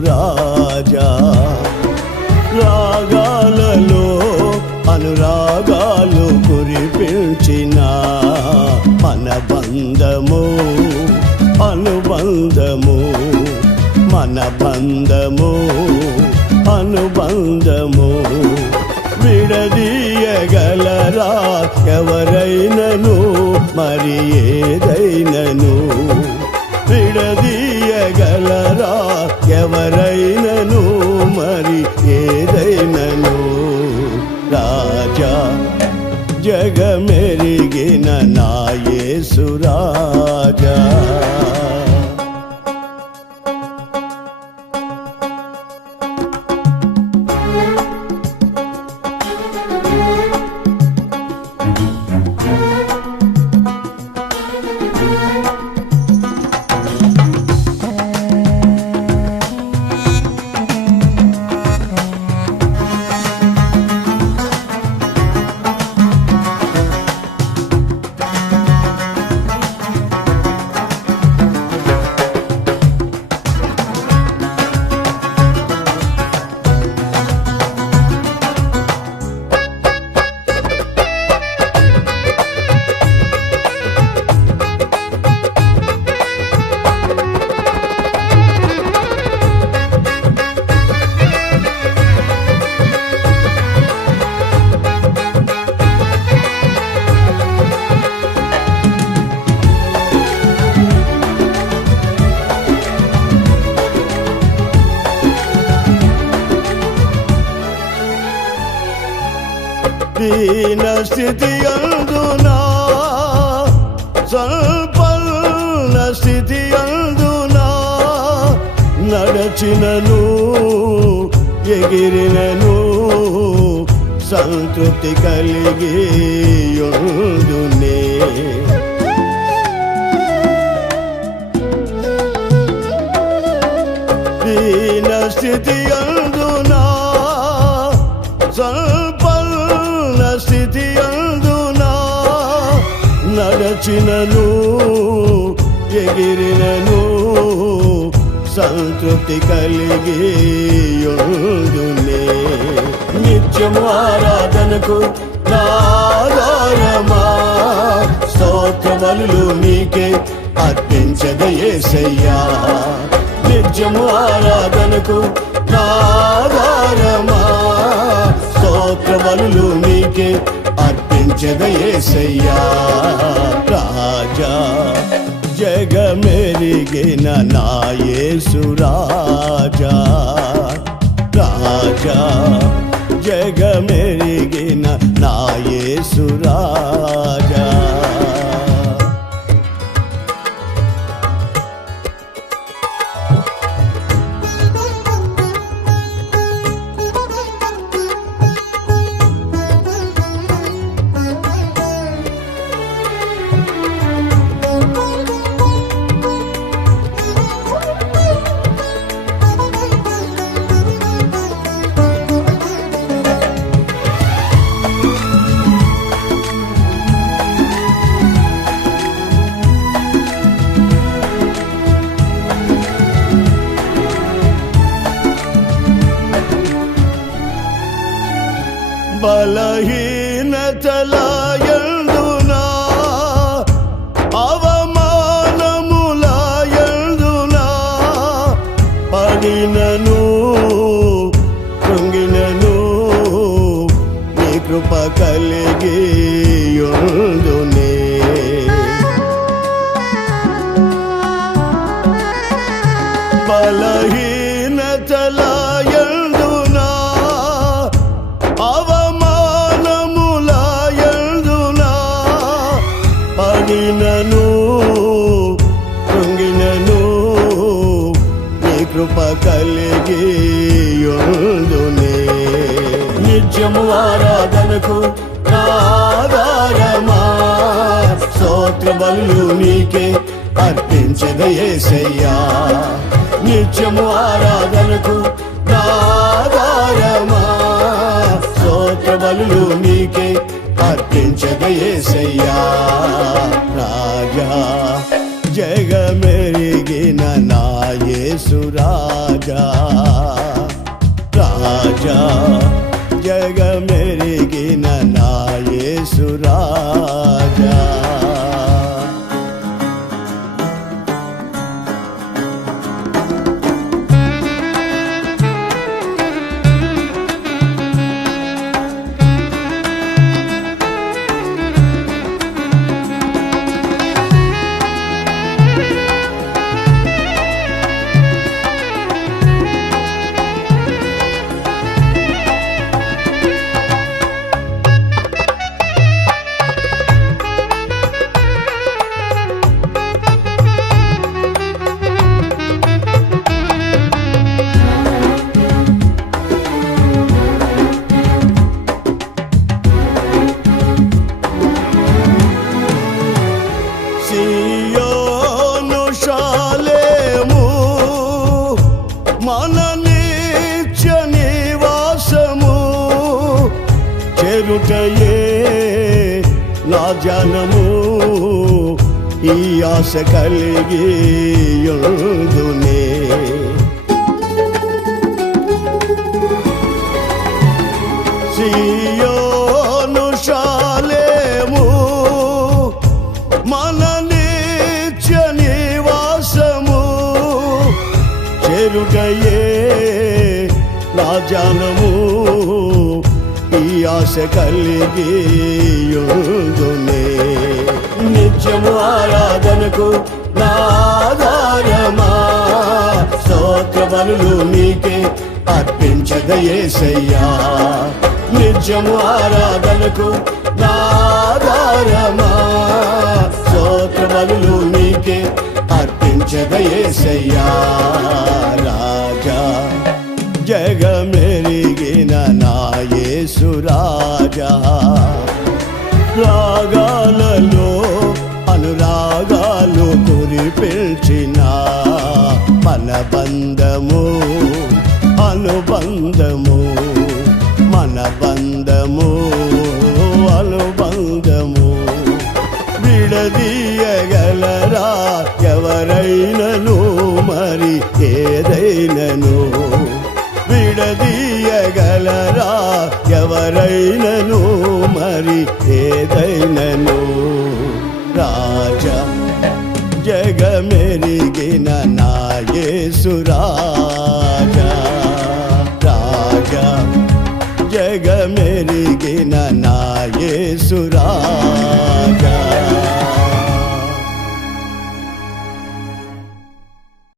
రాజా. రాగాలలో అనురాగాలు కురిపించిన మనబంధము అనుబంధము మన బంధము అనుబంధము. విడదీయగలరా ఎవరైనను మరి జగమెరిగిన నాయేసు రాజా దీన స్థితి అందునా? సంపన్న స్థితి అందునా? నడచినను ఎగిరినను సంతృప్తి కలిగి యుందునే నడచినను ఎగిరినను సంతృప్తి కలిగి యుందునే నిత్యము ఆరాధనకు నాదారమా స్తోత్రములు నీకే అర్పించద యేసయ్యా నిత్యము ఆరాధనకు జగయేసయ్యా యేసయ్యా రాజా జగమెరిగిన నాయసురాజా రాజా రాజా జగమెరిగిన నాయసురాజా బలహీనతలాయందునా అవమానములాయందునా పడినను కృంగినను నీ కృప కలిగే కలిగి నిత్యము ఆరాధనకు ఆధారమా? స్తోత్ర నీకే అర్పించదయేసయ్యా నిత్యము ఆరాధనకు ఆధారమా? స్తోత్ర నీకే అర్పించదయేసయ్యా రాజా జగమెరిగిన నా చెరుటయే నా జనము ఈ ఆశ కలిగి యుందునే సియోను శాలేము మన నిత్య నివాసము. చెరుటయే నా జానము ఆశ కలిగి యుందునే నిత్యము ఆరాధనకు నాధారమా స్తోత్ర బలులు నీకే అర్పించదయేసయ్యా నిత్యము ఆరాధనకు నాధారమా స్తోత్ర బలులు నీకే అర్పించదయేసయ్యా బంధము అనుబంధము మన బంధము అనుబంధము విడదీయగలరా ఎవరైనను మరి ఏదైనను? విడదీయగలరా ఎవరైనను మరి ఏదైనను? రాజా జగమెరిగిన నాయసురాజా రాజా జగమెరిగిన నాయసురాజా